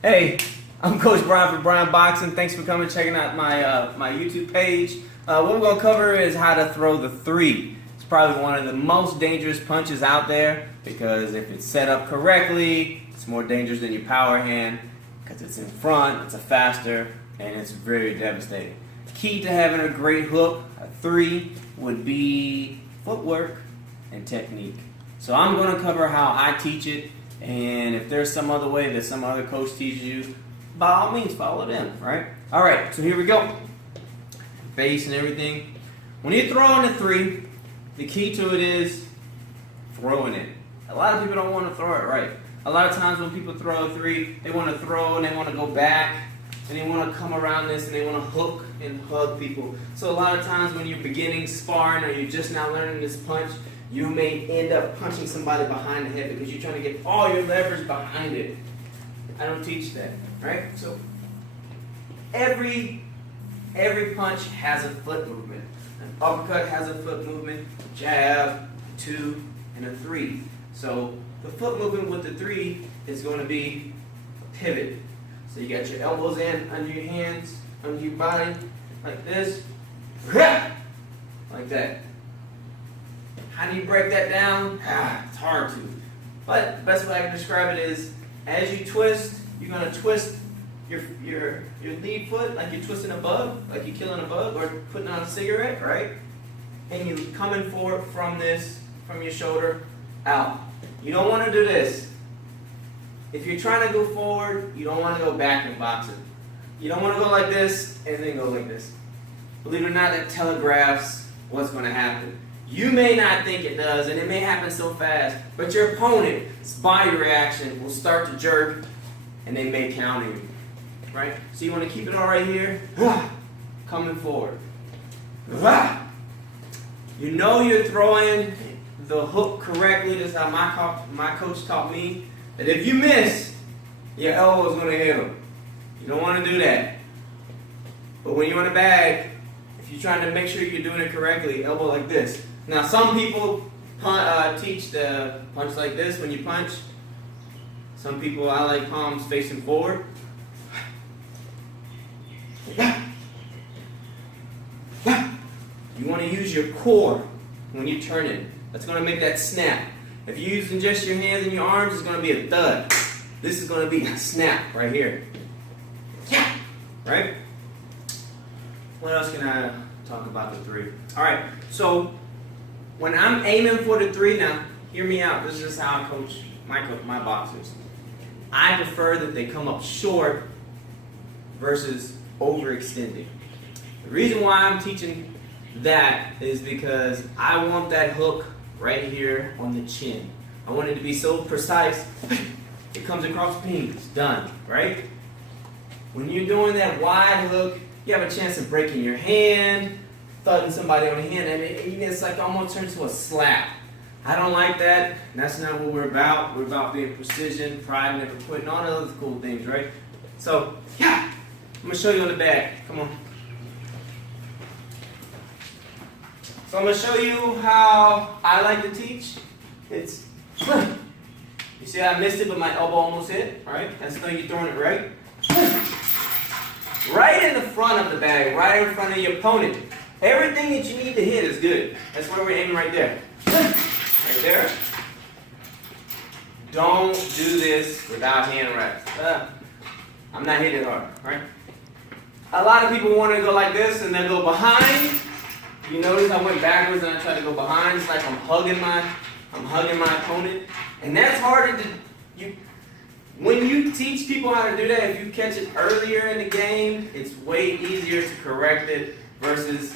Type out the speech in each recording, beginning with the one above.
Hey, I'm Coach Brian for Brian Boxing. Thanks for coming, checking out my YouTube page. What we're going to cover is how to throw the three. It's probably one of the most dangerous punches out there because if it's set up correctly, it's more dangerous than your power hand because it's in front, it's a faster, and it's very devastating. Key to having a great hook, a three, would be footwork and technique. So I'm going to cover how I teach it. And if there's some other way that some other coach teaches you, by all means, follow them, right? All right, so here we go. Base and everything. When you're throwing a three, the key to it is throwing it. A lot of people don't want to throw it right. A lot of times when people throw a three, they want to throw and they want to go back and they want to come around this and they want to hook and hug people. So a lot of times when you're beginning sparring or you're just now learning this punch, you may end up punching somebody behind the head because you're trying to get all your leverage behind it. I don't teach that, right? So every punch has a foot movement. An uppercut has a foot movement, jab, two, and a three. So the foot movement with the three is going to be a pivot. So you got your elbows in under your hands, under your body, like this, like that. How do you break that down? It's hard to. But the best way I can describe it is, as you twist, you're going to twist your lead foot like you're twisting a bug, like you're killing a bug or putting on a cigarette, right? And you're coming forward from this, from your shoulder, out. You don't want to do this. If you're trying to go forward, you don't want to go back in boxing. You don't want to go like this and then go like this. Believe it or not, that telegraphs what's going to happen. You may not think it does, and it may happen so fast, but your opponent's body reaction will start to jerk, and they may counter you, right? So you want to keep it all right here, coming forward. You know you're throwing the hook correctly. This is how my coach taught me, that if you miss, your elbow is going to hit him. You don't want to do that. But when you're in a bag, if you're trying to make sure you're doing it correctly, elbow like this. Now, some people teach the punch like this when you punch. Some people, I like palms facing forward. You want to use your core when you turn it. That's going to make that snap. If you're using just your hands and your arms, it's going to be a thud. This is going to be a snap right here. Right? What else can I talk about the three? All right, so when I'm aiming for the three, now hear me out. This is how I coach my boxers. I prefer that they come up short versus overextending. The reason why I'm teaching that is because I want that hook right here on the chin. I want it to be so precise. It comes across, ping, it's done, right? When you're doing that wide hook, you have a chance of breaking your hand, thudding somebody on the hand, and it's like almost turns to a slap. I don't like that. That's not what we're about. We're about being precision, pride, never quitting, all the other cool things, right? So, yeah, I'm going to show you on the back. Come on. So I'm going to show you how I like to teach. It's, you see I missed it, but my elbow almost hit, right? That's when you're throwing it right. Right in the front of the bag, right in front of your opponent. Everything that you need to hit is good. That's where we're aiming right there. Right there. Don't do this without hand wraps. I'm not hitting hard, right? A lot of people want to go like this and then go behind. You notice I went backwards and I tried to go behind. It's like I'm hugging my opponent. And that's harder to when you teach people how to do that, if you catch it earlier in the game, it's way easier to correct it versus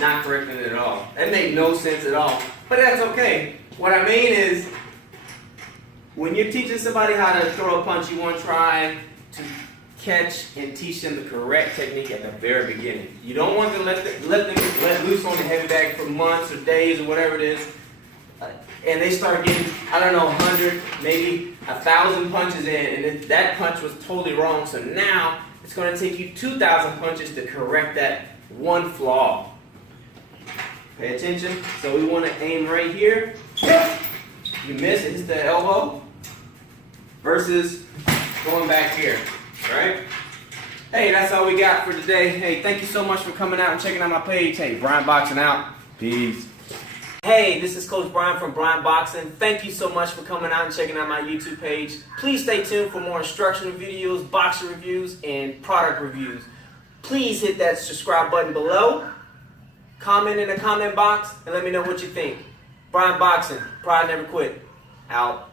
not correcting it at all. That made no sense at all. But that's okay. What I mean is, when you're teaching somebody how to throw a punch, you want to try to catch and teach them the correct technique at the very beginning. You don't want to let them let loose on the heavy bag for months or days or whatever it is. And they start getting, I don't know, 100, maybe 1,000 punches in, and that punch was totally wrong. So now it's going to take you 2,000 punches to correct that one flaw. Pay attention. So we want to aim right here. You miss, it hits the elbow. versus going back here, right? Hey, that's all we got for today. Hey, thank you so much for coming out and checking out my page. Hey, Brian Boxing out. Peace. Hey, this is Coach Brian from Brian Boxing. Thank you so much for coming out and checking out my YouTube page. Please stay tuned for more instructional videos, boxing reviews, and product reviews. Please hit that subscribe button below. Comment in the comment box and let me know what you think. Brian Boxing, pride never quit. Out.